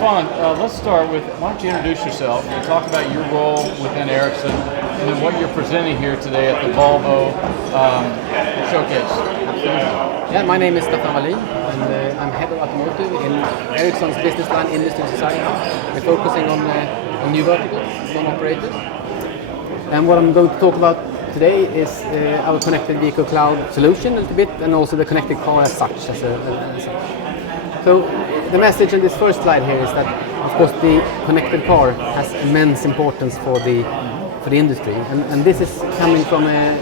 Stefan, let's start with, why don't you introduce yourself and talk about your role within Ericsson and then what you're presenting here today at the Volvo showcase. Yeah, my name is Staffan Wallin and I'm head of Automotive in Ericsson's business line Industry and Society. We're focusing on new verticals, non-operated. And what I'm going to talk about today is our connected vehicle cloud solution a little bit, and also the connected car as such. So the message in this first slide here is that, of course, the connected car has immense importance for the industry, and this is coming from a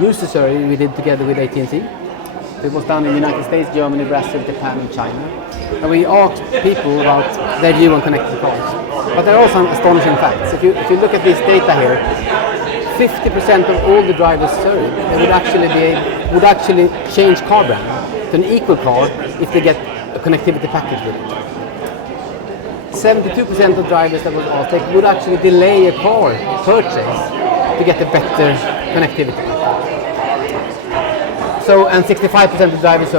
user survey we did together with AT&T. It was done in the United States, Germany, Brazil, Japan, and China. And we asked people about their view on connected cars. But there are some astonishing facts. If you look at this data here, 50% of all the drivers surveyed they would actually change car brand to an equal car if they get a connectivity package with it. 72% of drivers that was asked, they would actually delay a car purchase to get a better connectivity package. So, and 65% of drivers,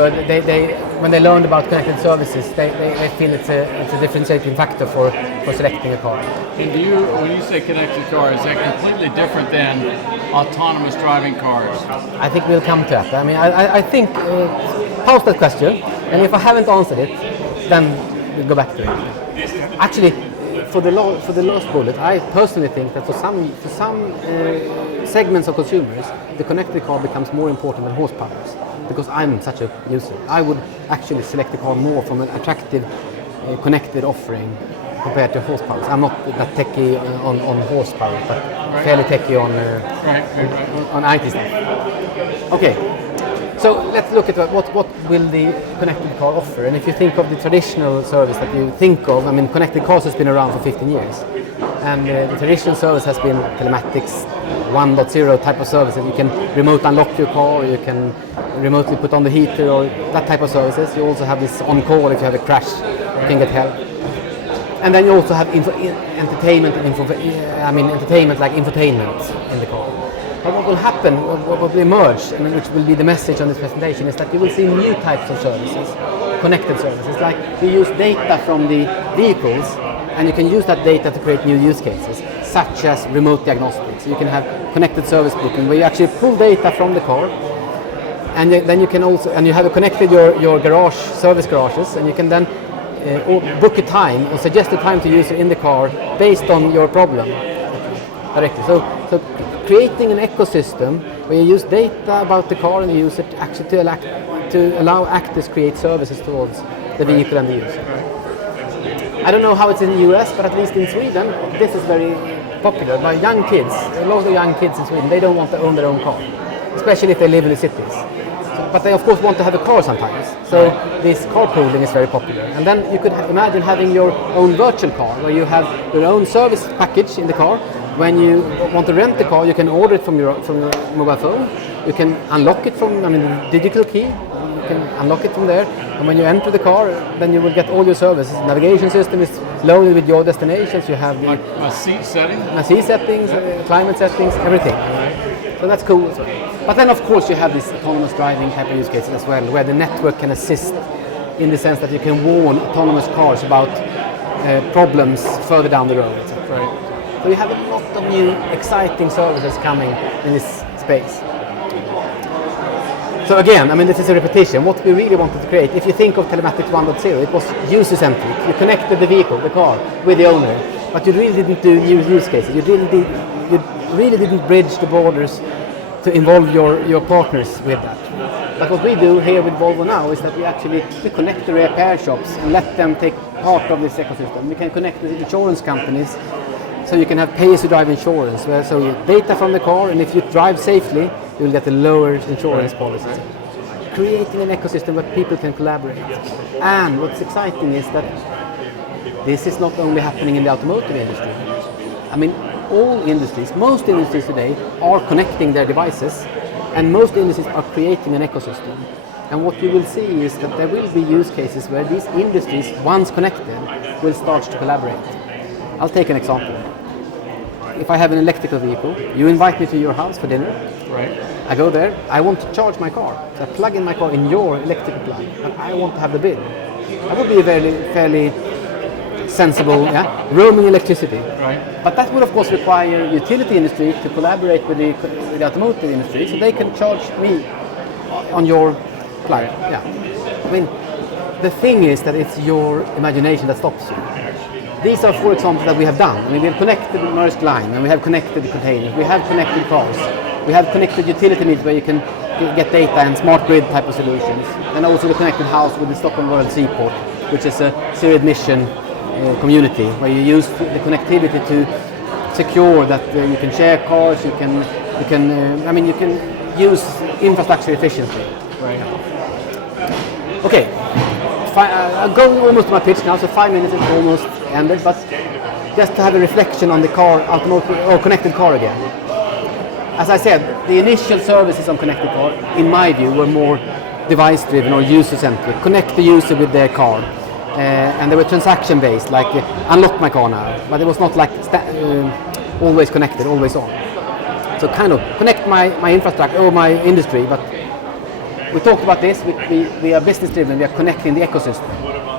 when they learned about connected services, they feel it's a differentiating factor for selecting a car. And when you say connected car, is that completely different than autonomous driving cars? I think we'll come to that. I mean, I think, pose that question, and if I haven't answered it, then we'll go back to it. Actually, for the last bullet, I personally think that for some segments of consumers, the connected car becomes more important than horsepower. Because I'm such a user, I would actually select the car more from an attractive, connected offering compared to horsepower. I'm not that techie on horsepower, but fairly techie on IT stuff. Okay. So let's look at what will the connected car offer. And if you think of the traditional service that you think of, I mean, connected cars has been around for 15 years. And the traditional service has been telematics 1.0 type of services. You can remote unlock your car, you can remotely put on the heater, or that type of services. You also have this on-call if you have a crash, you can get help. And then you also have entertainment like infotainment in the car. But what will happen, what will emerge, and which will be the message on this presentation, is that you will see new types of services, connected services, like you use data from the vehicles, and you can use that data to create new use cases, such as remote diagnostics. You can have connected service booking, where you actually pull data from the car, and then you can also, and you have connected your garage, service garages, and you can then book a time or suggest a time to use it in the car based on your problem directly. So creating an ecosystem where you use data about the car and you use it actually to allow actors create services towards the vehicle and the user. I don't know how it's in the US, but at least in Sweden, this is very popular by young kids. A lot of young kids in Sweden, they don't want to own their own car, especially if they live in the cities. But they of course want to have a car sometimes. So this carpooling is very popular. And then you could imagine having your own virtual car, where you have your own service package in the car. When you want to rent the car, you can order it from your mobile phone. You can unlock it from, the digital key. You can unlock it from there. And when you enter the car, then you will get all your services. The navigation system is loaded with your destinations. You have a seat setting, settings, climate settings, everything. So that's cool. But then, of course, you have this autonomous driving type of use cases as well, where the network can assist in the sense that you can warn autonomous cars about problems further down the road, etc. Right. So you have a lot of new exciting services coming in this space. So again, this is a repetition. What we really wanted to create, if you think of telematics 1.0, it was user-centric. You connected the vehicle, the car, with the owner, but you really didn't do use cases. You really didn't bridge the borders to involve your partners with that. But what we do here with Volvo now is that we connect the repair shops and let them take part of this ecosystem. We can connect the insurance companies, so you can have pay-as-you-drive insurance, so you data from the car, and if you drive safely, you will get a lower insurance policy. Creating an ecosystem where people can collaborate. And what's exciting is that this is not only happening in the automotive industry. All industries, most industries today are connecting their devices, and most industries are creating an ecosystem. And what you will see is that there will be use cases where these industries, once connected, will start to collaborate. I'll take an example. If I have an electrical vehicle, you invite me to your house for dinner. Right. I go there, I want to charge my car. So I plug in my car in your electrical plug, but I want to have the bill. That would be a fairly sensible, roaming electricity. Right. But that would of course require utility industry to collaborate with the automotive industry, so they can charge me on your client. Yeah. I mean, the thing is that it's your imagination that stops you. These are 4 examples that we have done. I mean, we have connected the Maersk line, and we have connected the containers, we have connected cars, we have connected utility needs where you can get data and smart grid type of solutions, and also the connected house with the Stockholm World Seaport, which is a zero emission community where you use the connectivity to secure that you can share cars, you can use infrastructure efficiently. Right. Okay, I'm going almost to my pitch now, so 5 minutes is almost ended, but just to have a reflection on the car, automotive or connected car again. As I said, the initial services on connected car, in my view, were more device-driven or user-centric. Connect the user with their car, and they were transaction-based, like unlock my car now, but it was not like always connected, always on. So kind of connect my infrastructure or my industry, but we talked about this, we are business-driven, we are connecting the ecosystem.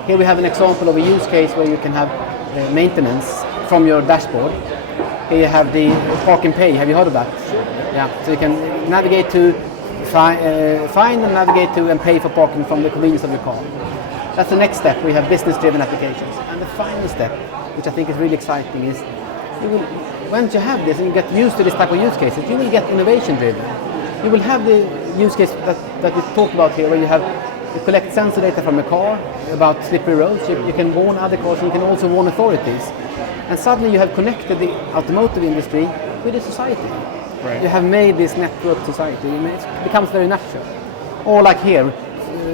Here we have an example of a use case where you can have maintenance from your dashboard. Here you have the park and pay, have you heard of that? Yeah, so you can navigate to, find and navigate to and pay for parking from the convenience of your car. That's the next step, we have business-driven applications. And the final step, which I think is really exciting, is once you have this and you get used to this type of use cases, you will get innovation-driven. You will have the use case that we talked about here, where you collect sensor data from a car about slippery roads, you can warn other cars, and you can also warn authorities. And suddenly you have connected the automotive industry with the society. Right. You have made this network society, it becomes very natural. Or like here,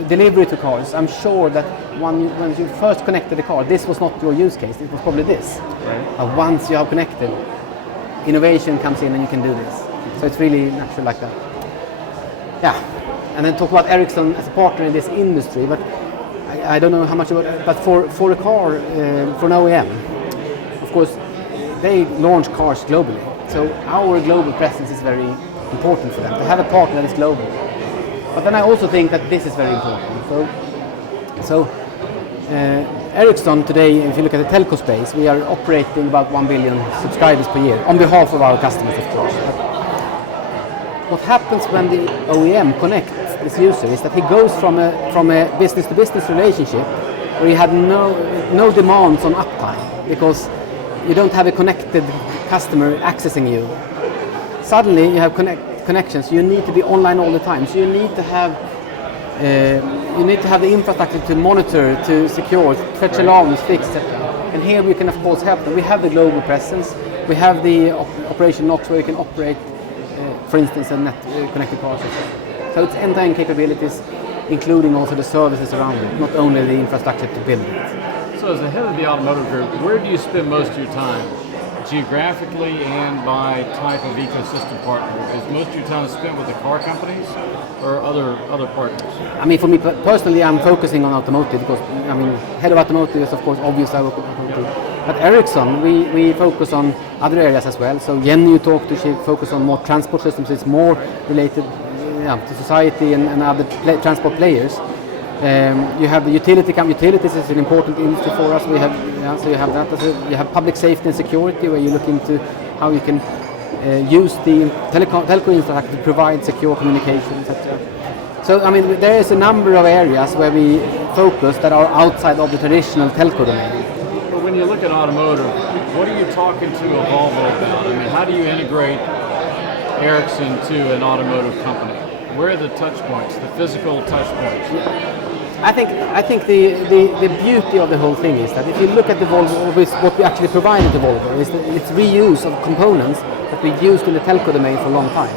delivery to cars. I'm sure that when you first connected the car, this was not your use case, it was probably this. Right. But once you have connected, innovation comes in and you can do this. So it's really natural like that. Yeah, and then talk about Ericsson as a partner in this industry, but I don't know how much about it, but for a car, for an OEM, of course, they launch cars globally. So our global presence is very important for them, to have a partner that is global. But then I also think that this is very important. So Ericsson today, if you look at the telco space, we are operating about 1 billion subscribers per year on behalf of our customers, of course. What happens when the OEM connects this user is that he goes from a business-to-business relationship where you have no demands on uptime because you don't have a connected customer accessing you. Suddenly you have connections. You need to be online all the time. So you need to have the infrastructure to monitor, to secure, fetch alarms, fix, etc. And here we can of course help them. We have the global presence. We have the operation NOx where you can operate, for instance, a connected car system. So it's end-to-end capabilities, including also the services around it, not only the infrastructure to build it. So as the head of the automotive group, where do you spend most of your time? Geographically and by type of ecosystem partner? Is most of your time spent with the car companies or other partners? I mean, for me personally, I'm focusing on automotive because, I mean, head of automotive is of course obvious. I work with automotive. At Ericsson, we focus on other areas as well. So Jenny, you talk to, she focus on more transport systems. It's more related to society and other transport players. You have the utilities is an important industry for us. We have so you have that. You have public safety and security, where you look into how you can use the telco infrastructure to provide secure communications, etc. So I mean, there is a number of areas where we focus that are outside of the traditional telco domain. But when you look at automotive, what are you talking to a Volvo about? I mean, how do you integrate Ericsson to an automotive company? Where are the touch points, the physical touch points? Yeah. I think the beauty of the whole thing is that if you look at the Volvo, what we actually provided to Volvo is that it's reuse of components that we used in the telco domain for a long time.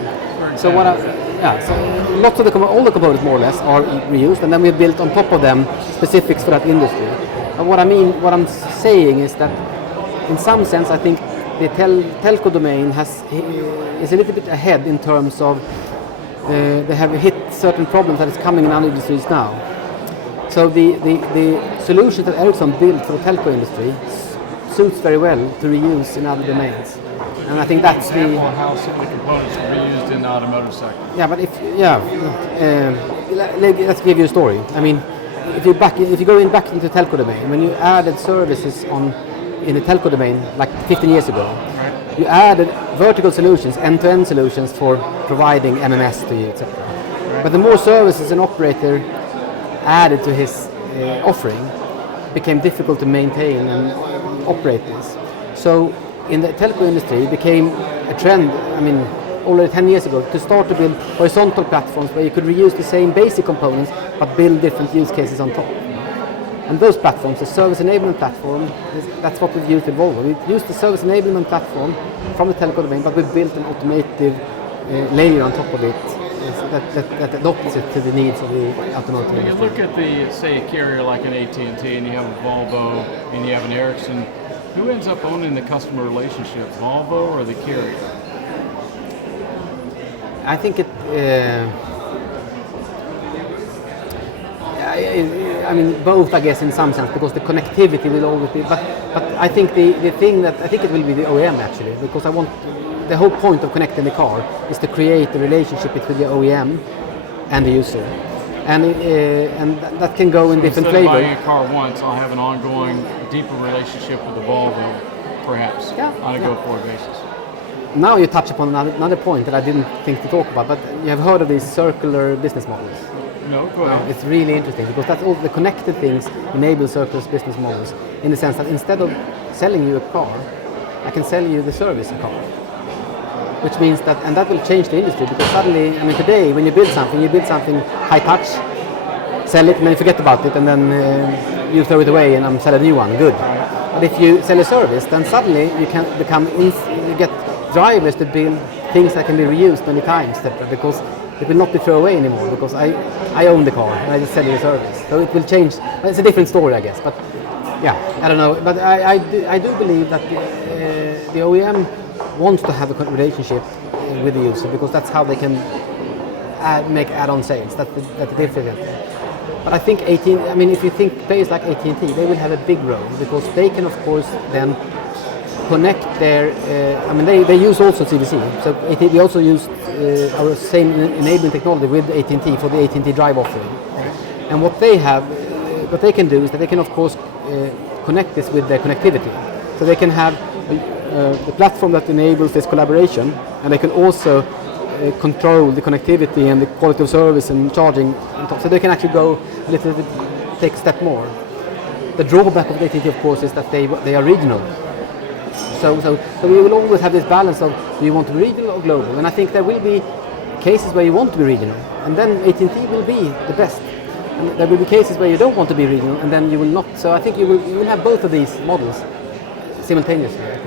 So so lots of all the components more or less are reused, and then we built on top of them specifics for that industry. And what I'm saying is that in some sense I think the telco domain is a little bit ahead in terms of they have hit certain problems that is coming in other industries now. So the solution that Ericsson built for the telco industry suits very well to reuse in other domains. And I think that's how some of the components are reused in the automotive sector. Yeah, but let's give you a story. I mean, if you go back into telco domain, when you added services in the telco domain like 15 years ago, you added vertical solutions, end-to-end solutions for providing MMS to you, etc. But the more services an operator added to his offering, it became difficult to maintain and operate this. So in the telco industry, it became a trend, already 10 years ago, to start to build horizontal platforms where you could reuse the same basic components but build different use cases on top. And those platforms, the service enablement platform, that's what we've used at Volvo. We've used the service enablement platform from the telco domain, but we've built an automotive layer on top of it that adopts it to the needs of the automotive industry. When you look at say a carrier like an AT&T, and you have a Volvo, and you have an Ericsson, who ends up owning the customer relationship, Volvo or the carrier? I think both, I guess, in some sense, because the connectivity will always be. But I think the thing that I think it will be the OEM actually, because the whole point of connecting the car is to create a relationship between the OEM and the user, and that can go in different flavors. Instead of buying a car once, I'll have an ongoing, deeper relationship with the Volvo, perhaps, on a go-forward basis. Now you touch upon another point that I didn't think to talk about, but you have heard of these circular business models. No, go ahead. It's really interesting because that's all the connected things enable circular business models in the sense that instead of selling you a car, I can sell you the service car. Which means that, and that will change the industry because suddenly, today when you build something high touch, sell it and then you forget about it and then you throw it away and sell a new one, good. But if you sell a service, then suddenly you can you get drivers to build things that can be reused many times, etc. Because it will not be thrown away anymore because I own the car and I just sell you a service. So it will change. It's a different story, I guess. But yeah, I don't know. But I do believe that the OEM wants to have a relationship with the user because that's how they can make add-on sales. That's the difference. But I think if you think players like AT&T, they will have a big role because they can, of course, then connect their. They use also CVC. So we also use our same enabling technology with AT&T for the AT&T Drive offering. And what they can do is that they can, of course, connect this with their connectivity. So they can have the platform that enables this collaboration, and they can also control the connectivity and the quality of service and charging on top. So they can actually go a little bit, take a step more. The drawback of AT&T, of course, is that they are regional. So we will always have this balance of do you want to be regional or global? And I think there will be cases where you want to be regional, and then AT&T will be the best. And there will be cases where you don't want to be regional, and then you will not. So I think you will have both of these models simultaneously.